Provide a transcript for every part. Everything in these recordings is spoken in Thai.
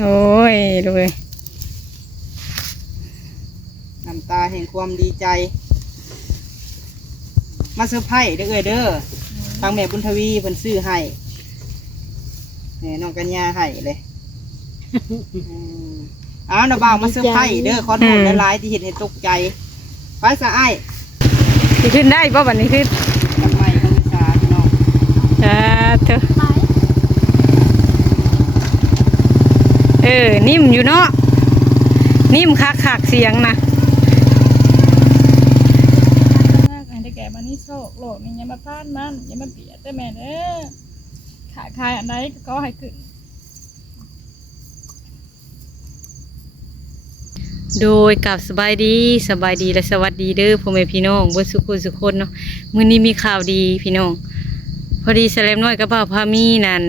โอ้ยดูเลยน้ำตาแห่งความดีใจมาเซอร์ไพรส์เด้อเด้อทางแม่บุญทวีเพิ่นซื้อให้นี่น้องกัญญาให้เลยอ้าวน้าบ่าวมาเซอร์ไพรส์เด้อขอโทษหลายๆที่เห็นให้ตกใจไปซะอ้ายสิขึ้นได้ป่ะวันนี้ขึ้นทำไมต้องสาพี่น้องเธอนิ่มอยู่เนาะนิ่มคักเสียงนะได้แก่มานี่โชคโลกนี่อย่ามาพลาดมันอย่ามาเบียดแต่แม่เด้อขาขายอันไหนก็ให้ขึ้นโดยกับสบายดีและสวัสดีเด้อพ่อแม่พี่น้องเบิดสุขสุขคนเนาะมื้อนี้มีข่าวดีพี่น้องพอดีแสลมน้อยกับบ่าวพามีนั่น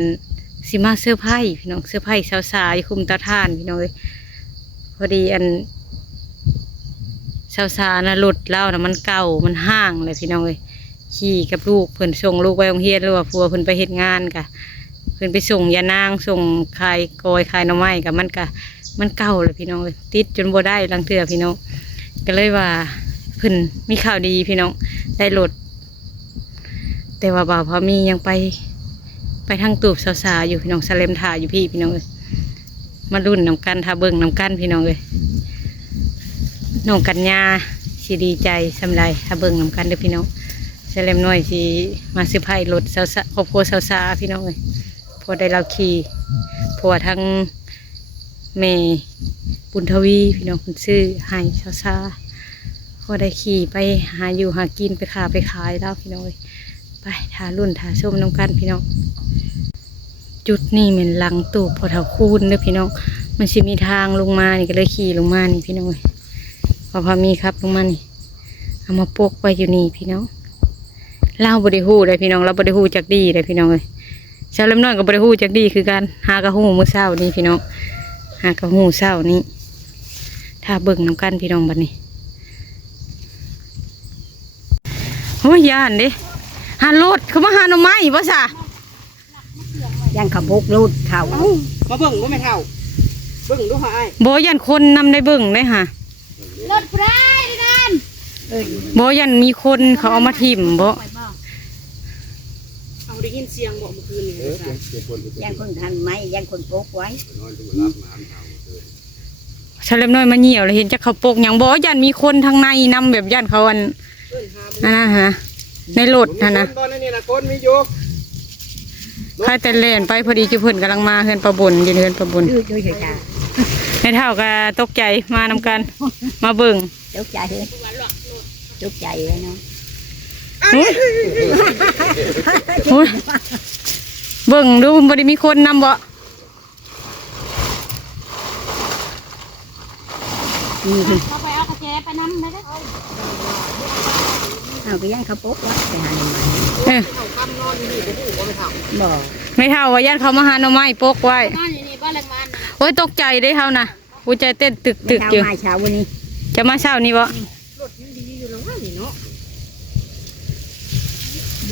สิมาเสื้อผ้าพี่น้องเสื้อผ้าสาวๆคุมตาท่านพี่น้องเลยพอดีอันสาวๆนะรถเล่านะมันเก่ามันห่างเลยพี่น้องเลยขี่กับลูกเพิ่นส่งลูกไปโรงเรียนหรือว่าผัวเพิ่นไปเฮ็ดงานกะเพิ่นไปส่งยานางส่งขายกอยขายหน่อไม้กับมันเก่าเลยพี่น้องเลยติดจนบ่ได้ลังเถื่อพี่น้องก็เลยว่าเพิ่นมีข่าวดีพี่น้องได้รถแต่ว่าบ่าวพามียังไปทางตูบสาวๆอยู่พี่น้องสเลมถ่าอยู่พี่น้องเลยมารุ่นน้ำกันทาเบิ่งน้ำกันพี่น้องเลยน้องกัญญาสิดีใจสำไรทาเบิ่งน้ำกันเด้อพี่น้องสเลมน้อยสิมาซื้อไผ่รถสาวครอบครัวสาวๆพี่น้องเลยพอได้เราขี่พอทั้งเมย์บุญทวีพี่น้องคุณซื้อให้สาวๆพอได้ขี่ไปหาอยู่หากินไปขายแล้วพี่น้องเลยไปทารุ่นทาส้มน้ำกันพี่น้องจุดนี่เหมือนหลังตูบพอเท่าคูนเด้อพี่น้องมันสิมีทางลงมานี่ก็เลยขี่ลงมานี่พี่น้องพอมีครับลงมานี่เอามาปกไว้อยู่นี่พี่น้องเล่าบริหูเลยพี่น้องเราบริหูจากดีเลยพี่น้องเลยชาวเล่มน้อยกับบริหูจากดีคือการหากระหูมือเศร้านี่พี่น้องหากระหูเศร้านี่ถ้าเบิ่งน้ำกันพี่น้องบัดนี้โอ้ยย่านดิหารถเขามาหาหน่อไม้บ่ซะยังขบุกรูดเข่ามาเบิ่งบ่แม่เฒ่าเบิ่งดูหาอ้ายบ่ยันคนนำได้เบิ่งได้ค่ะรถพรายนั่นบ่ยันมีคนเขาเอามาทิ่มบ่เอาได้ยินเสียงบ่เมื่อคืนนี่ยังคนทันไหมยังคนปกไว้ชาเล็มน้อยมาเหี่ยวเลยเห็นจะเขาปกอย่างบ่ยันมีคนทางในนำแบบยันเขาอันนั่นนะฮะในรถนะใครแต่เล่นไปพอดีจุเพิ่นกำลังมาเฮือนประบุญอยู่เฮือนประบุญให้เท่ากับตกใจมานำกันมาเบิ่งตกใจเลยตกใจเลยเนาะเบิ่งดูบ่ได้มีคนนำบ่เขาไปเอากระเจไปน้ำไม่ได้เอาไปยังเขาปกไว้ไปหาหน่อไม้บ่ไม่เท่าว่าญาติเขามาหาหน่อไม้ปกไว้โอ้ยตกใจได้เท่านะหัวใจเต้นตึกอยู่มาเช้าวันนี้จะมาเช้านี้บ่รถยังดีอยู่แล้วนี่เนาะ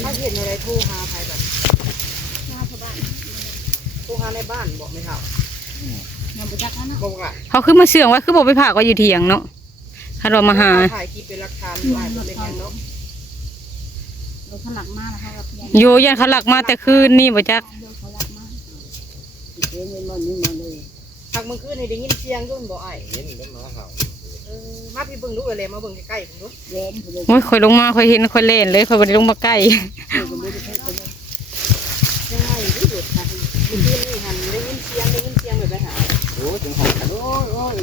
ถ้าเห็นอะไรโทรหาใครแบบโทรหาในบ้านบอกไม่เท่าเขาขึ้นมาเสื่องว่าคือบอกไปผ่าก็อยู่เถียงเนาะคาดว่ามาหาถ่ายคลิปเป็นหลักฐานอยู่เป็นไงเนาะเขาหลักมากนะคะโยยันเขาหลักมาแต่คืนนี่บ่จักทางมึงคืนให้ได้ยินเสียงยุ่นบ่ไอ้เห็นแล้วมาเห่ามาพี่เบิ่งดูเลยมาเบิ่งใกล้ๆผมดูโอ้ยค่อยลงมาค่อยเห็นค่อยเล่นเลยค่อยบ่ได้ลงมาใกล้ยังไงที่สุดนะมึงคืนนี่หันได้ยินเสียงแบบไปหาโอ้จังหวะโอ้ย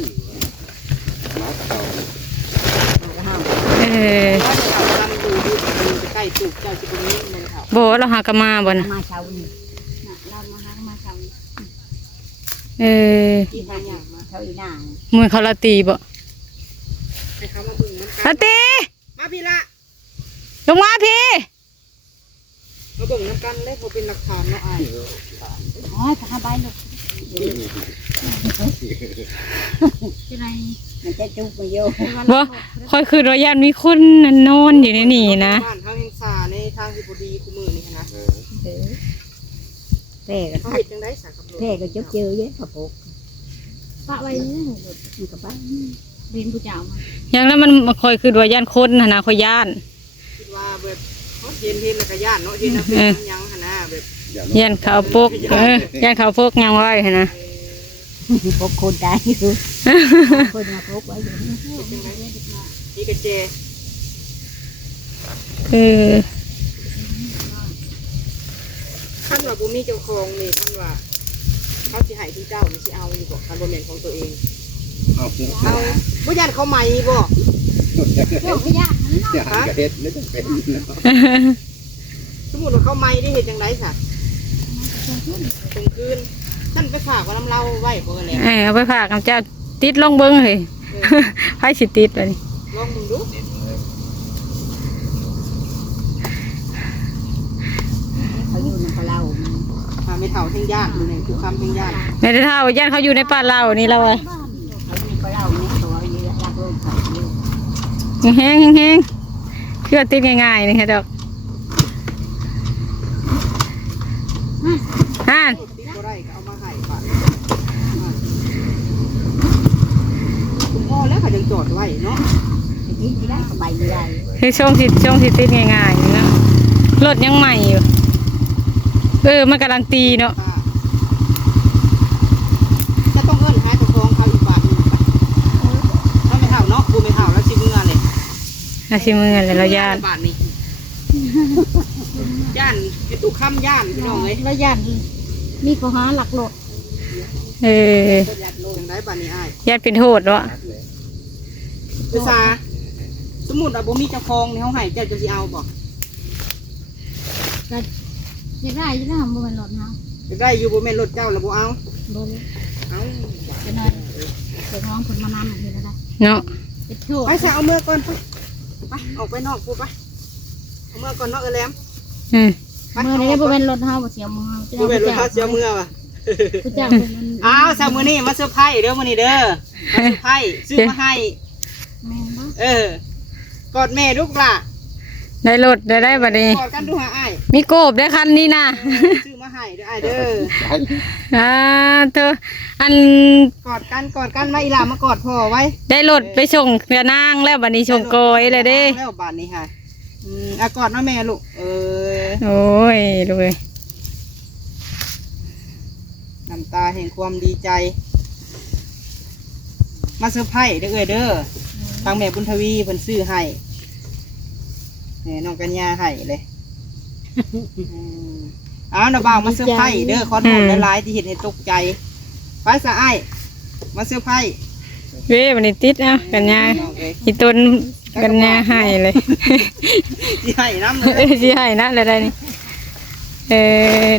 มาเใกล้ตูบเจ้าสิบนี้เลยค่ะบ่เราหากมาบ่นะมาเช้านี้เรามาหามาเช้าที่ทางอย่างมาเช้าอีนางมือเขาละตีบ่ให้เขามาบึงมันละตีมาพี่ละลงมาพี่มาบึงน้ำกันเลยเขาเป็นหลักฐานเนาะไอ้อ๋อจะหาใบหนุกที่ไหนมันจะจุกมาโยบ่ค่อยคือรอยยันมีคนนอนอยู่ในนี่นะบ้านทางเฮงซาในทางที่พอดีคู่มือนี่นะ แพ้ก็ เขา คั เห็ ก ดจังได้สากับรถ แพ้ก็จุกเจอเยอะกระปุก ปะไว้นี่รถ มันก็บ้า เรียนผู้เจ้ามา อย่างนั้นมันคอยคือว่าย่านคนนะนะคอยย่าน คิดว่าแบบเขาเห็นแล้วก็ย่านเนาะเห็นแล้วเป็นยังหั่นน่ะแบบ ย่านเขาปกย่านเขาพกยังไว้หั่นนะ พบคนตายอยู่คนมาพบไว้อยู่ นี่กระเจ คือ ท่านว่าบุมีเจ้าของนี่ท่านว่าเขาสิให้ที่เจ้าไม่ใช่เอาอยู่บอกการบริเวณของตัวเองเอาบุญญาณเขาใหม่บอก โอ้ยยากนั่นเนาะ ฮะสมมติว่าเขาใหม่ได้เห็นจังไรสักตรงคืนท่านไปฝากว่าน้ำเล่าไว้พวกอะไร เอาไปฝากกับเจ้าติดลงเบิ้งเลยไพ่สิติดเลย ลองมึงดู เขาอยู่ในกระเล่า ไม่เท่าเท่งญาติอยู่ในภูคำเท่งญาติ ในเท่าย่านเขาอยู่ในป่าเรานี่เราอะ เขาอยู่กระเล่าเนี่ยตัวอยู่รักโลกเขาอยู่ แห้งแห้งคือว่าติดง่ายๆนี่ค่ะดอกฮ่าน ตีก็ได้ก็เอามาให้ฝากคุณพ่อแล้วเขายังจอดไว้เนาะ นี่ไม่ได้สบายไม่ได้ คือช่วงที่ติดง่ายๆนี่เนาะรถยังใหม่อยู่มันกำลังตีเนาะ จะต้องเอิ้นให้ประคองเขาอีกบาทนึงถ้าไม่เท่าเนาะกูไม่เท่าแล้วสิเมื่อเลย อาชิมือเลยเราย่าน บาทนี้ย่านไอ้ตู้คำย่านพี่น้องเลย แล้วยันมีข้อหาหลักรถ จังได้บาทนี้อ้าย ย่านเป็นโทษเนาะ ภาษาสมมุติว่าบ่มีเจ้าของในเฮาให้เจ้าจะสิเอาบ่ อยากได้จะได้ทำบ่เป็นรถเนาะ จะได้อยู่บ่แม่นรถเจ้าแล้วบ่เอา บ่เลย เอา จะน้อยเกิดน้องผลมานำอย่างนี้ก็ได้ เนาะ เป็นโทษ ไปซะเอาเมื่อก่อนไปออกไปนอกพูดไปเอาเมื่อก่อนเนาะแหลม อืม ไป เมื่อนี้บ่เป็นรถเฮาบ่เสียมือเฮาจะ บ่แม่นรถเฮาเสียเมื่อว่ะ ผู้เจ้าเป็นมัน อ้าวซะมื้อนี้มาเซอร์ไพรส์เด้อมื้อนี้เด้อมาเซอร์ไพรส์ซื้อมาให้ แม่นบ่ กอดแม่ลูกล่ะ ได้รถได้บัดนี้ กอดกันดูหาอ้าย มีโกบได้คันนี้นะ ซื้อมาให้เด้ออ้ายเด้อ เธออัน กอดกันมาอีหลามากอดพ่อไว้ ได้รถไปส่งเรือนางแล้วบัดนี้ส่งโกยเลยเด้ แล้วบาดนี้ค่ะกอดเนาะแม่ลูกโอ้ยลูกเอ้ย น้ำตาแห่งความดีใจ มาเซอร์ไพรส์เด้อเด้อทางแม่บุญทวีเพิ่นซื้อให้นี่น้องกัญญาให้เลยอ้าวน้าบ่าวมาเซอร์ไพรส์เด้อขอโทษหลายๆที่เห็นให้ตกใจไปซะอ้ายมาเซอร์ไพรส์ เว้ยบัดนี้ติดเอากันยา น้องเอ้ย อีต้นกันยาให้เลย สิให้น้ำเลย สิให้นะอะไรได้นี่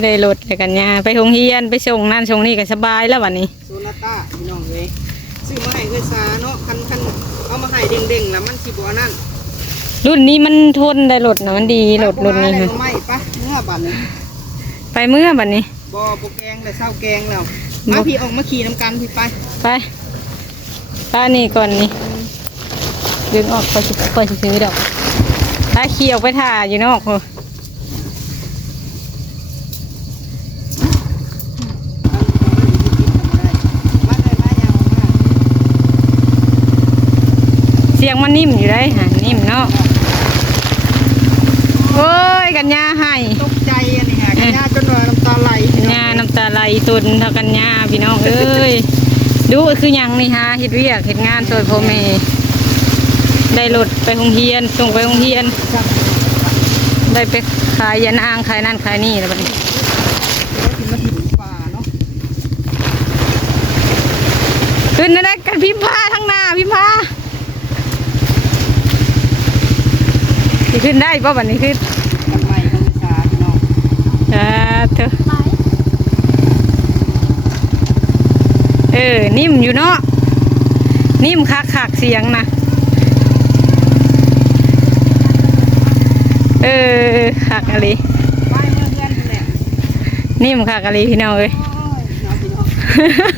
ได้รถเลยกันยาไปโรงเรียนไปส่งนั่นส่งนี่ก็สบายแล้วบัดนี้ โซนาต้าพี่น้องเอ้ยซื้อมาให้เอื้อซาเนาะคันเอามาให้เด้งๆแล้วมันสิบ่นั่น รุ่นนี้มันทนได้รถนะมันดีรถรุ่นนี้ ค่ะ ค่ะ ไม่ปะเมื่อบัดนี้ ไปเมื่อบัดนี้ บ่แกงแต่เศร้าแกงแล้วมาพี่ออกมาขี่น้ำกันพี่ไป ไปป้านี่ก่อนนี่ดึงออกไปซื้อดอกถ้าขี่ออกไปถ่าอยู่นอกพอ มาเลยมายาวมา เสียงมันนิ่มอยู่ได้ฮะนิ่มเนาะโอ้ยกันยาให้ ตกใจอันนี้ค่ะกันยาจนว่าน้ำตาไหล กันยาน้ำตาไหลตุนเท่ากันยาพี่น้องเอ้ยดูคือหยังนี่ฮะเฮ็ดเวียกเฮ็ดงานช่วยพ่อแม่ได้รถไปโรงเรียนส่งไปโรงเรียนได้ไปขายยานางขายนั่นขายนี่แล้วบัดนี้ มาถึงป่าเนาะ ขึ้นได้กันพิมพาทั้งหน้าพิมพาสิขึ้นได้ป่ะบัดนี้ขึ้น กันไม่ต้องช้าพี่น้อง เธอนิ่มอยู่เนาะนิ่มคักเสียงนะคักอะไร ไปเมื่อเพื่อนคนเนี่ย นิ่มคักอะไรพี่น้องเอ้ย โอ้ยน้องพี่น้อง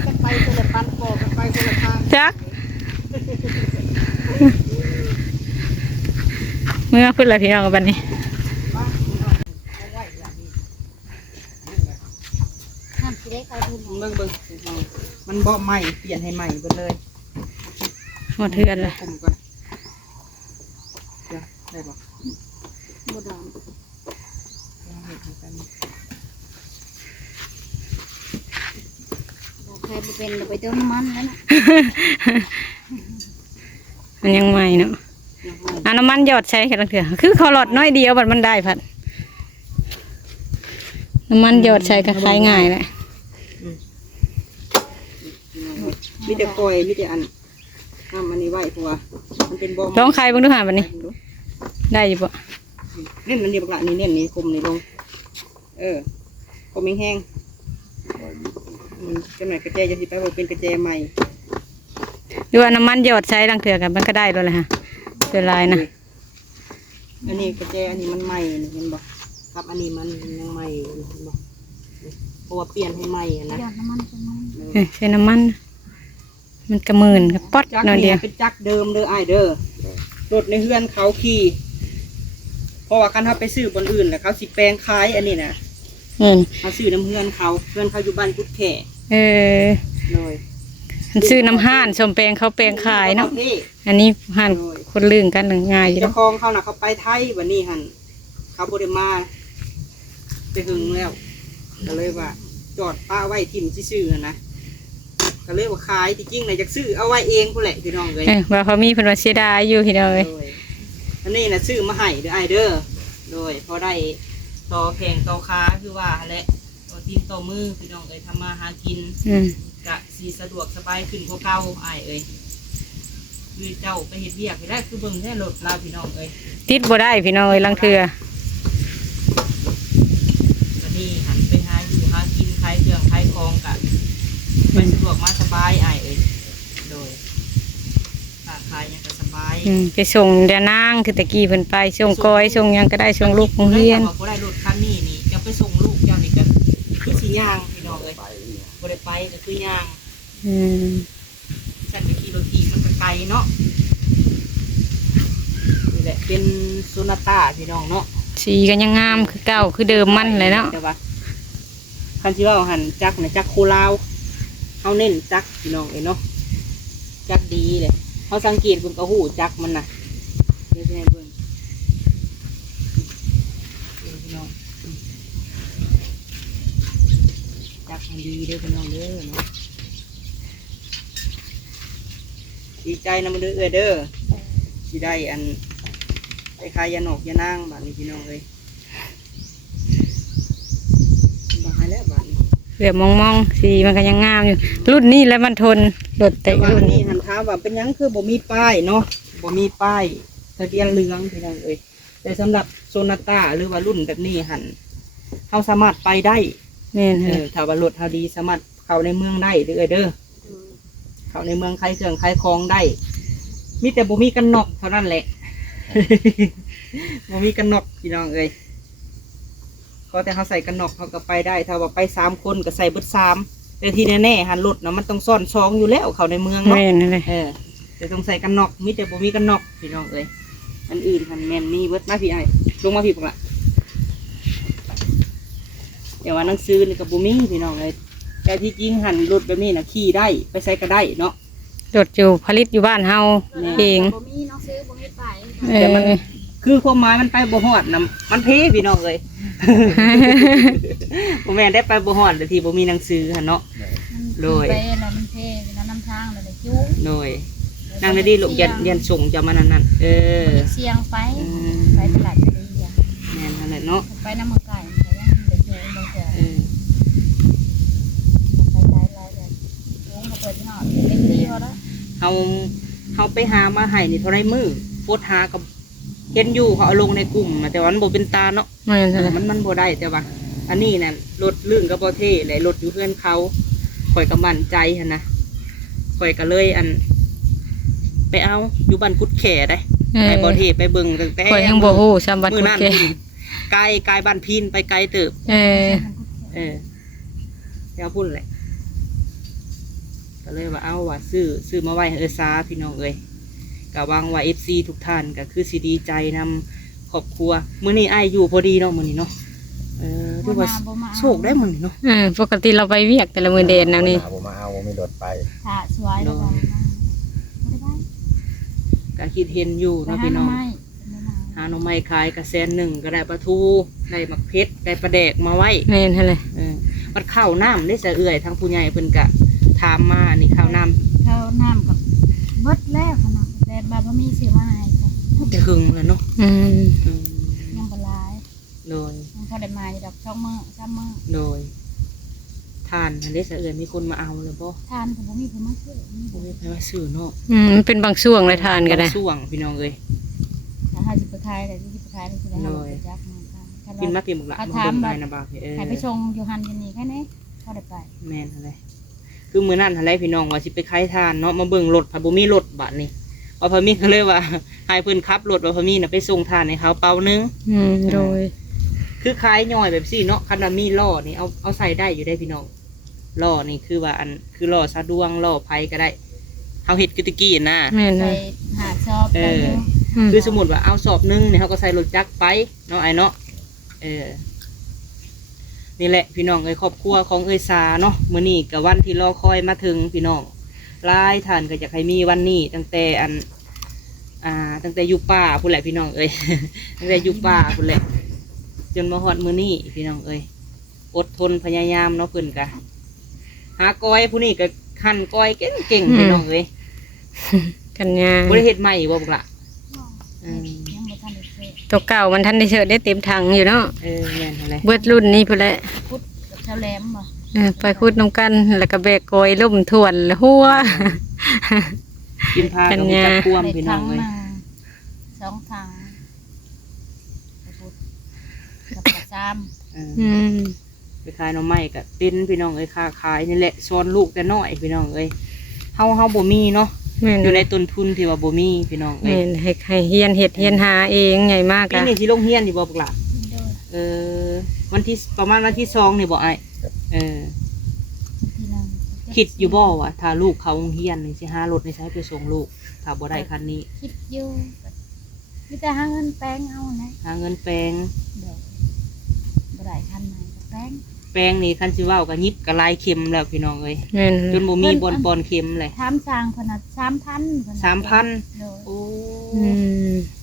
กันไปคนละปันโปกันไปคนละทาง จักเมื่อพูดอะไรพี่น้องกันบัดนี้ ไปเอาไว้อย่างนี้ มันบ่ใหม่เปลี่ยนให้ใหม่หมดเลย หมดเทือนเลย คุมก่อนเดี๋ยวได้บ่ บ่ดอง เห็ดให้กัน บ่ใครบ่เป็นเราไปเติมน้ำมันแล้วนะ มันยังใหม่เนาะ ยังไม่ เอาน้ำมันหยอดใช้กันลังเถื่อคือเขาหลอดน้อยเดียวบัดมันได้พัดน้ำมันหยอดใช้ก็คล้ายง่ายแหละ มีแต่กอยมีแต่อันทำอันนี้ไว้เพราะว่ามันเป็นบ่อ ลองใครบ้างดูหาบัดนี้ ได้อยู่ปะ เน่นอันนี้บักละนี่เน่นนี่คมนี่ลงคมแห้งๆจังหน่อยกระเจจะสิไปบอกเป็นกระเจใหม่ ดูว่าน้ำมันหยอดใช้ลังเถื่อกันมันก็ได้ด้วยเลยฮะเวลายนะ อันนี้กระเจอันนี้มันใหม่นี่เห็นบ่ครับอันนี้มันยังใหม่อยู่เห็นบ่เพราะว่าเปลี่ยนให้ใหม่อะนะ หยอดน้ำมันเป็นมัน ใช้น้ำมัน มันกระมืนกับป๊อด จัก หน่อยเดี นี่ ยว เป็นจักเดิมเด้ออ้ายเด้อรถในเฮือนเขาขี่เพราะว่าคันเขาไปซื้อบนอื่นแล้วเขาสิแปลงขายอันนี้นะ เขาซื้อน้ำเฮือนเขาอยู่บ้านกุดแข่ เออ เลย มันซื้อน้ำห่านชมแปลงเขาแปลงขายเนาะ ที่ อันนี้ห่านคนลื่นกันหนึ่งง่ายอยู่ เจ้า แล้ว ของเขาน่ะเขาไปไทยวันนี้หันเขาบริมาไปหึงแล้วก็เลยว่า จอดป้าไว้ทิมซื่อๆนะก็เลยว่าขายจริงๆนะอยากซื้อเอาไว้เองผู้นแหละพี่น้องเลย ว่าเขามีเพิ่นว่าเสียดายอยู่พี่น้องเอ้ย โดยอันนี้นะซื้อมาให้เด้อไอเด้อโดยพอได้ต่อแข่งต่อค้าคือว่าแหละต่อตีนต่อมือพี่น้องเอ้ยทำมาหากิน อืม กะสีสะดวกสบายขึ้นกว่าเก่าไอเอ้ยคือเจ้าไปเฮ็ดเวียกไปได้คือเบิ่งแค่รถลาพี่น้องเอ้ย ติดบ่ได้พี่น้องเอ้ยลังเถื่อ ก็นี่หันไปหาอยู่หากินขายเครื่องขายของกะไปสะดวกมาสบายไอเอ้ยโดยค้าขายหยังก็สบาย ไปส่งเดานางคือตะกี้เพิ่นไปส่งกอยส่งหยังก็ได้ส่งลูกโรงเรียน บ่ได้รถคันนี้นี่จะไปส่งลูกเจ้านี่ก็คือสิย่างพี่น้องเอ้ยบ่ได้ไปก็คือย่าง อืม ฉันไปขี่รถขี่มันก็ไกลเนาะนี่แหละเป็นโซนาต้าพี่น้องเนาะ สีก็ยังงามคือเก่าคือเดิมมันเลยเนาะ แต่ว่าคันที่ว่าหันจักรนะจักรโคลาวเอาเน้นจักรพี่น้องเอ้ยเนาะจักรดีเลยเขาสังเกตเบิ่งกระหูจักรมันน่ะเดี๋ยวจะให้เบิ่งพี่น้องจักรมันดีเด้อพี่น้องเด้อเนาะดีใจนะมันเด้อเด้อที่ได้อันไปขายยาหนอกยานางบ้านนี้พี่น้องเลยบ้านแล้วบ้านนี้ เหลือบมองๆสีมันก็ยังงามอยู่ รุ่นนี้แล้วมันทนรถ แต่ แต่ ว่า รุ่น อันนี้หันท้ามว่าเป็นหยังคือบ่มีป้ายเนาะบ่มีป้ายทะเบียนเหลืองพี่น้องเอ้ยแต่สำหรับโซนาต้าหรือว่ารุ่นแบบนี้หันเขาสามารถไปได้ แม่น ถ้าว่ารถเขาดีสามารถเข้าในเมืองได้เด้อเด้อเข้าในเมืองขายเครื่องขายของได้มีแต่บ่มีกันนอกเท่านั้นแหละ บ่มีกันนอกพี่น้องเอ้ยก็แต่เขาใส่กันนอกเขาก็ไปได้ถ้าว่าไป3 คนก็ใส่เบิด3แต่ที่แน่ๆหันรถนะมันต้องซ่อน2อยู่แล้วเข้าในเมืองเนาะ แม่นเลย แต่ต้องใส่กันนอกมีแต่บ่มีกันนอกพี่น้องเอ้ยอันอื่นหันแม่นมีเบิดมาพี่ไอ้ลงมาพี่ปะละเดี๋ยวว่าหนังสือนี่ก็บ่มีพี่น้องเอ้ยแต่ที่จริงหันรถแบบนี้นะขี่ได้ไปใส่ก็ได้เนาะ รถอยู่ผลิตอยู่บ้านเฮาเอง บ่มีน้องซื้อบ่มีไป แต่มันคือความหมายมันไปบ่ฮอดนะมันเพพี่น้องเอ้ย บ่แม่นได้ไปบ่ฮอดแต่ที่บ่มีหนังสือหั่นเนาะ โดย ไปแล้วมันเท่แล้วนำทางแล้วได้จุ้ง โดยนั่งได้ดีลูกยันส่งจะมานั่นเสียงไปไปตลาดจะดีจ้ะ แม่นนั่นแหละเนาะ ไปน้ำมันไก่มันก็ยังได้จุ้งบางเทื่อ เออ ไปหลายแบบจุ้งก็เปิดที่หอดเป็นดีพอแล้ว เฮาไปหามาให้นี่เท่าไรมือโพดหากับเห็นอยู่เขาเอาลงในกลุ่มน่ะแต่ว่ามันบ่เป็นตาเนาะ แม่นเลย มันบ่ได้แต่ว่า อันนี้น่ะรถลื่นก็บ่เท่เลยรถอยู่เพื่อนเขาข่อยก็มั่นใจหั่นนะข่อยก็เลยไปเอาอยู่บ้านกุดแข่ได้ไปบ่เท่ไปเบิ่งตั้งแต่ ข่อยยังบ่ฮู้ซ้ำบัด มื้อ กุด นั้น แก ไกลบ้านพินไปไกลเติบ เออ แล้วพุ่นแหละก็เลยว่าเอาว่าซื้อมาไว้ให้ซาพี่น้องเอ้ยก็วางว่า FC ทุกท่านก็คือสิดีใจนำครอบครัวมื้อนี้อ้ายอยู่พอดีเนาะมื้อนี้เนาะ คือว่าโชคได้มึงเนาะ ปกติเราไปเวียกแต่ละมื้อเดนแล้วนี่ บ่มาเอาบ่มีรถไป ถ้าสวยแล้วก็ไม่ได้ การคิดเห็นอยู่ ไป เนาะ หา พี่ หน่ น้ อ อง ไม้ หาหน่อไม้ขายกระแสนหนึ่งก็ได้ปลาทูได้หมักเพชรได้ปลาแดกมาไว้ แม่นหั่นแหละ มันข้าวน้ำได้เสะเอื่อยทางผู้ใหญ่เพิ่นกะถามมานี่ข้าวน้ ข้าวน้ำกับเบิดแล้วขนาดแต่บาบ่มีซื้อมาให้จ้ะ ำจะหึงเลยเนาะ อืม ยังบ่หลาย โดย ยังพอได้มาอยู่ดอก2 มื้อ3 มื้อ โดยทานอันได้เสะเอื่อยมีคนมาเอาเลยบ่ ทานก็บ่มีผู้มาซื้อมี บ่ บ่ มีใครมาซื้อเนาะ มันเป็นบางช่วงเลยทานก็ได้ ช่วงพี่น้องเอ้ย ถ้าหาสิไปขายได้สิไปขายได้สิได้หาไปจักมาค่ะ กินมาปีหมกละ เขา มา ถาม เบิ่งได้ ว่า นะบ่าวเอ้ย ให้ไปชงอยู่หันอยู่นี่แค่นี้พอได้ไป แม่นอะไรคือมื้อนั้นอะไรพี่น้องว่าสิไปขายทานเนาะมาเบิ่งรถพะบ่มีรถบัดนี้ว่าพะมีก็เลยว่าให้เพิ่นขับรถว่าพะมีน่ะไปส่งทานให้เขาเป่านึง โดย คือขายย่อยแบบซี่เนาะคันว่ามีล้อนี่เอาใส่ได้อยู่ได้พี่น้องล้อนี่คือว่าอันคือล้อสะดวงล้อไผก็ได้เฮาเฮ็ดคือตะกี้นะ แม่น ไป เลย หาชอบไปอยู่ คือสมมุติว่าเอาสอบหนึงเนี่ยเฮาก็ใส่รถจักรไปเนาะไอ้เนาะนี่แหละพี่น้องเอ้ยครอบครัวของเอ้ยสาเนาะมื้อนี้ก็วันที่รอคอยมาถึงพี่น้องหลายท่านก็อยากให้มีวันนี้ตั้งแต่ตั้งแต่อยู่ป่าพุ่นแหละพี่น้องเอ้ย ตั้งแต่อยู่ป่าพุ่นแหละจนมาฮอดมื้อนี้พี่น้องเอ้ยอดทนพยายามเนาะเพิ่นก็หาก้อยผู้นี้ก็คั่นก้อยเก่งๆพี่น้องเอ้ย กันยา บ่ได้เฮ็ดใหม่บ่บักล่ะ ยังบ่ทันได้ซื้อ ตัวเก่ามันทันได้เชิดได้เต็มถังอยู่เนาะ แม่นอะไร เบิดรุ่นนี้พุ่นแหละ พุดกับเจ้าแหลมบ่ ไปคุดน้ำกันแล้วก็แบกกอยล่มถ่วนแล้วหัว กินพากับจักควม ได้ พี่น้ ถั อง ง เอ้ย มา2ถังไปพุดกับกระซาม ไปขายหน่อไม้ก็เป็นพี่น้องเอ้ยค้าขายนี่แหละสอนลูกแต่น้อยพี่น้องเอ้ยเฮาบ่มีเนาะ แม่น อยู่ในต้นทุนที่ว่าบ่มีพี่น้องเอ้ แม่ ย นให้เฮียนเฮ็ดเฮียนหาเองใหญ่มาก ปี อะ นี้สิลงเฮียนนี่บ่บักล่ะ โดย วันที่ประมาณวันที่2นี่บ่อ้ายทีหนึง คิดอยู่บ่ว่าถ้าลูกเขาโรงเรียนนี่สิหารถนี่ใช้ไปส่งลูกถ้าบ่ได้คันนี้ คิดอยู่มีแต่หาเงินแปลงเอานะ หาเงินแปลง เดี๋ยวบ่ได้คันไหนก็แปลง แปลงนี่คันสิเว้าก็ยิบก็ลายเข็มแล้วพี่น้องเอ้ย แม่น จนบ่มีบอนปอนเข็มเลย ถามสร้างเพิ่นน่ะ3,000เพิ่นน่ะ 3,000 โดย โอ้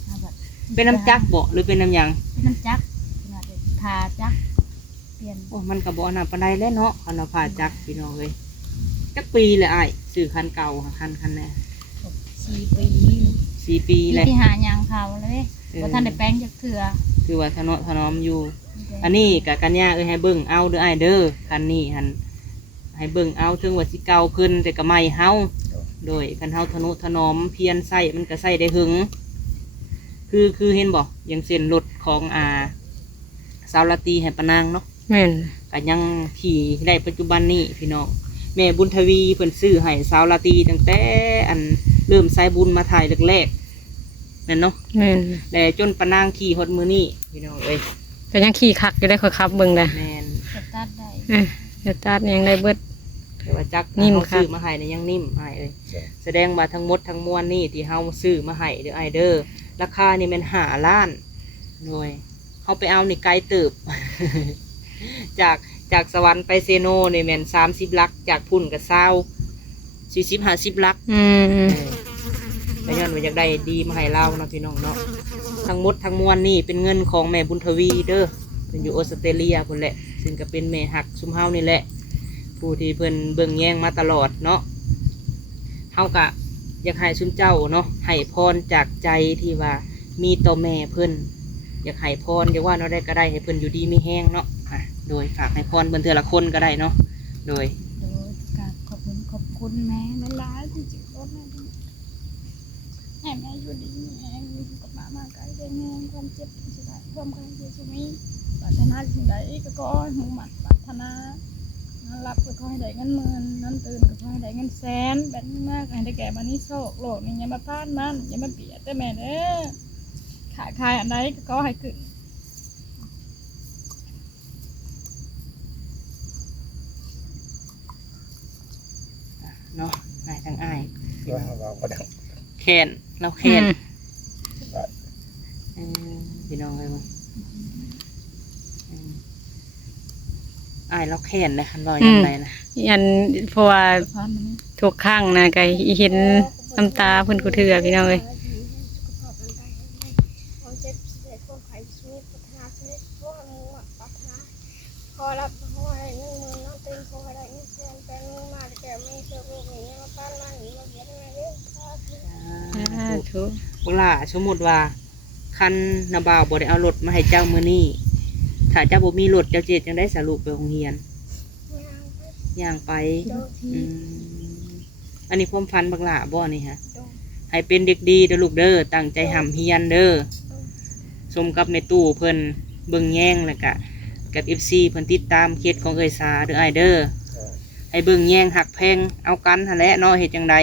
เอาแบบ เป็นน้ำจักบ่หรือเป็นน้ำหยัง เป็นน้ำจักรขนาดเด็กพาจักรเปลี่ยน โอ้มันก็บ่อันนั้นปานใดแล้วเนาะคันว่าผ่าจักพี่น้องเอ้ยจักปีเลยอ้ายซื้อคันเก่าคันแน่ 4 ปี 4 ปีเลย ที่หายางเขาเลยบ่ทันได้แปลงจักเทื่อ คือว่าถนอมอยู่ อันนี้กับกันยาให้เบิ่งเอาเด้ออ้ายเด้อคันนี้หันให้เบิ่งเอาถึงว่าสิเก่าขึ้นแต่ก็ไม่เฮาโดยคันเฮาถนอมเพียรใส่มันก็ใส่ได้หึงคือเห็นบ่อย่างเส้นรถของสาวลาตีให้ปะนางเนาะ แม่น ก็ยังขี่ได้ปัจจุบันนี้พี่น้องแม่บุญทวีเพิ่นซื้อให้สาวลาตีตั้งแต่อันเริ่มใส่บุญมาถ่ายแรกๆนั่นเนาะ แม่น แต่จนปะนางขี่ฮอดมื้อนี้พี่น้องเอ้ย แต่ยังขี่คักอยู่ได้ค่อยขับเบิ่งได้ แม่น สตาร์ทได้ เดี๋ยวตัดยังได้เบิด แต่ว่าจัก นิ่ม เฮา ครับ ซื้อมาให้เนี่ยยังนิ่มอ้ายเอ้ยแสดงว่าทั้งหมดทั้งมวลนี่ที่เฮาซื้อมาให้เด้ออ้ายเด้อราคานี่แม่น5 ล้านหน่วยเฮาไปเอานี่ไกลเติบ จากสวรรค์ไปเซโนนี่แม่น30 ลักจากพุ่นก็20 50 ลัก แต่ย้อนว่าอยากได้ดีมาให้เราเนาะพี่น้องเนาะทั้งหมดทั้งมวลนี่เป็นเงินของแม่บุญทวีเด้อเป็นอยู่ออสเตรเลียพุ่นแหละซึ่งก็เป็นแม่หักซุมเฮานี่แหละผู้ที่เพิ่นเบิ่งแย่งมาตลอดเนาะเฮากะอยากให้ซุมเจ้าเนาะให้พรจากใจที่ว่ามีต่อแม่เพิ่นอยากให้พรอยากว่าเนาะได้ก็ได้ให้เพิ่นอยู่ดีมีแห้งเนาะโดยฝากให้พรเบิ่นเทื่อละคนก็ได้เนาะโดย โดยการขอบคุณแม่หลายๆที่จิตรถให้แม่อยู่ดีมีแรงอยู่กับมากายได้แม่ความเจ็บสิได้ความใครเสียชีวิตปรารถนาสิ่งใดก็ขอให้หูหมัดปรารถนานั้นรับก็ขอให้ได้เงินหมื่นนั้นตื่นก็ขอให้ได้เงินแสนแบบนี้มากให้ได้แก่บันนี้โชคโลกนี่อย่ามาพลาดมันอย่ามาเบียดได้แม่เด้อขายอันใดก็ขอให้ขึ้น เนาะอ้ายทั้งอ้าย ว่าเราก็ดัง แค้นเราแค้นพี่น้องเลยมั้ง อ้ายเราแค้นเลยคันบ่อย่างไรนะ ยันเพราะว่า พันนี้ ทุกครั้งนะก็เห็นน้ำตาเพิ่นกูเถื่อพี่น้องเอ้ย ความเจ็บเสียความไข้ชีวิตพัฒนาชีวิตพวกมึงอ่ะพัฒนาพอรับพออะไรนึ่งมือน้องเต็มพออะไรนี่แฟนแฟนมึงมาแกไม่เชื่อลูกนี่มาป้านมาหนีมาเบียดอะไรเด้อ สาธุ พวกล่ะสมมุติว่าคันนาบ่าวบ่ได้เอารถมาให้เจ้ามื้อนี้ถ้าเจ้าบ่มีรถเจ้าเจ็ดจังได้สรุปไปโรงเรียนย่างไปอืมอันนี้ความฝันบักหล่าบ่นี่ฮะให้เป็นเด็กดีเด้อลูกเด้อตั้งใจหำเฮียนเด้อสมกับในตู้เพิ่นเบิ่งแย่งแล้วก็กับ FC เพิ่นติดตามเคสของเอ้ยสาเด้ออ้ายเด้อให้เบิ่งแย่งหักแพงเอากันหั่นแหละเนาะเฮ็ดจังได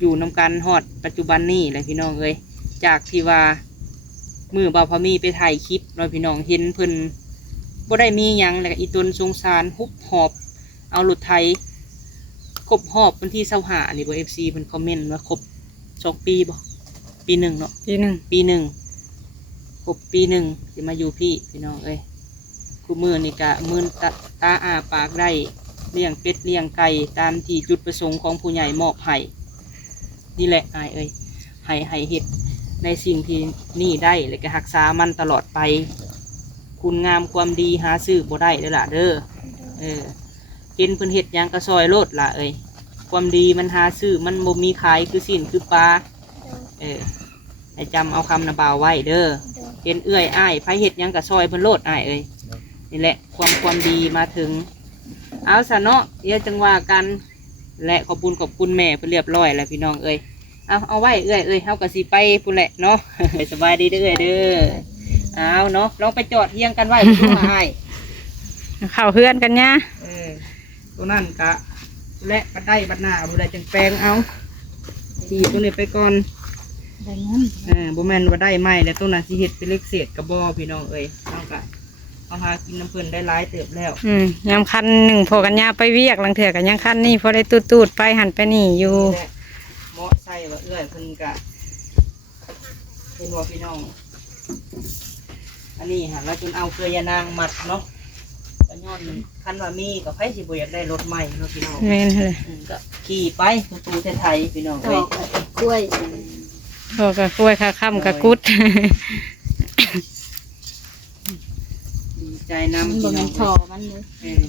อยู่นำกันฮอดปัจจุบันนี้แหละพี่น้องเอ้ยจากที่ว่ามือบ่าวพอมีไปถ่ายคลิปเนาะพี่น้องเห็นเพิ่นบ่ได้มีหยังแล้วก็อีตนสงสารฮุบหอบเอารถไถครบหอบวันที่25นี่บ่ FC เพิ่นคอมเมนต์ว่าครบ2 ปีบ่ปีหนึ่งเนาะ ปีหนึ่ง ปีหนึ่งครบปีหนึ่งจะมาอยู่พี่น้องเอ้ยคู่มือนี่กะมือตาอาปากได้เลี้ยงเป็ดเลี้ยงไก่ตามที่จุดประสงค์ของผู้ใหญ่มอบให้นี่แหละอายเอ้ยให้เฮ็ดในสิ่งที่นี่ได้แล้วก็รักษามันตลอดไป คุณงามความดีหาซื้อบ่ได้เด้อล่ะเด้อเห็นเพิ่นเฮ็ดหยังก็ซอยโลดล่ะเอ้ยความดีมันหาซื้อมันบ่มีขายคือสินคือปลาให้จำเอาคำนะบ่าวไว้เด้อเห็นเอื้อยอ้ายไผเฮ็ดหยังก็ซอยเพิ่นโลดอ้ายเอ้ยนี่แหละความดีมาถึงเอาซะเนาะเดี๋ยวจังว่ากันและขอบคุณแม่เพิ่นเรียบร้อยแล้วพี่น้องเอ้ยเอาไว้เอ้ยเฮาก็สิไปพุ่นแหละเนาะ สบายดีเด้อเด้อเอาเนาะลองไปจอดเฮียงกันไว้ดูอ้าย เข้าเพื่อนกันเนี่ย ตัวนั่นกะและบัดได้บัดหน้าบุได้จังแปลงเอาตีตัวนี้ไปก่อน ได้เงิน บ่แม่นว่าได้ไหมแล้วตัวนั้นสิเฮ็ดเป็นเล็กเศษกระบอพี่น้องเอ้ยเอากะเอาหากินน้ำเพิ่นได้หลายเติบแล้ว ยามคันหนึ่งพอกันยาไปเวียกหลังเถื่อกันยังคันนี่พอได้ตูดไปหันไปนี่อยู่ และเหมาะใส่ว่าเอื้อยเพิ่นกะเป็นว่าพี่น้องอันนี้ฮะเราจนเอาเกลือยานางมัดเนาะก็ย้อนคันว่ามีก็ไผสิบ่อยากได้รถใหม่เนาะพี่น้อง แม่นเลย ก็ขี่ไปตูไทยๆพี่น้องเอ้ย กล้วย พอกับกล้วยค่ะค่ำกับกุด ดีใจ มัน นำ บ่ พี่น้ แม่ อง นทอมันเลย เออ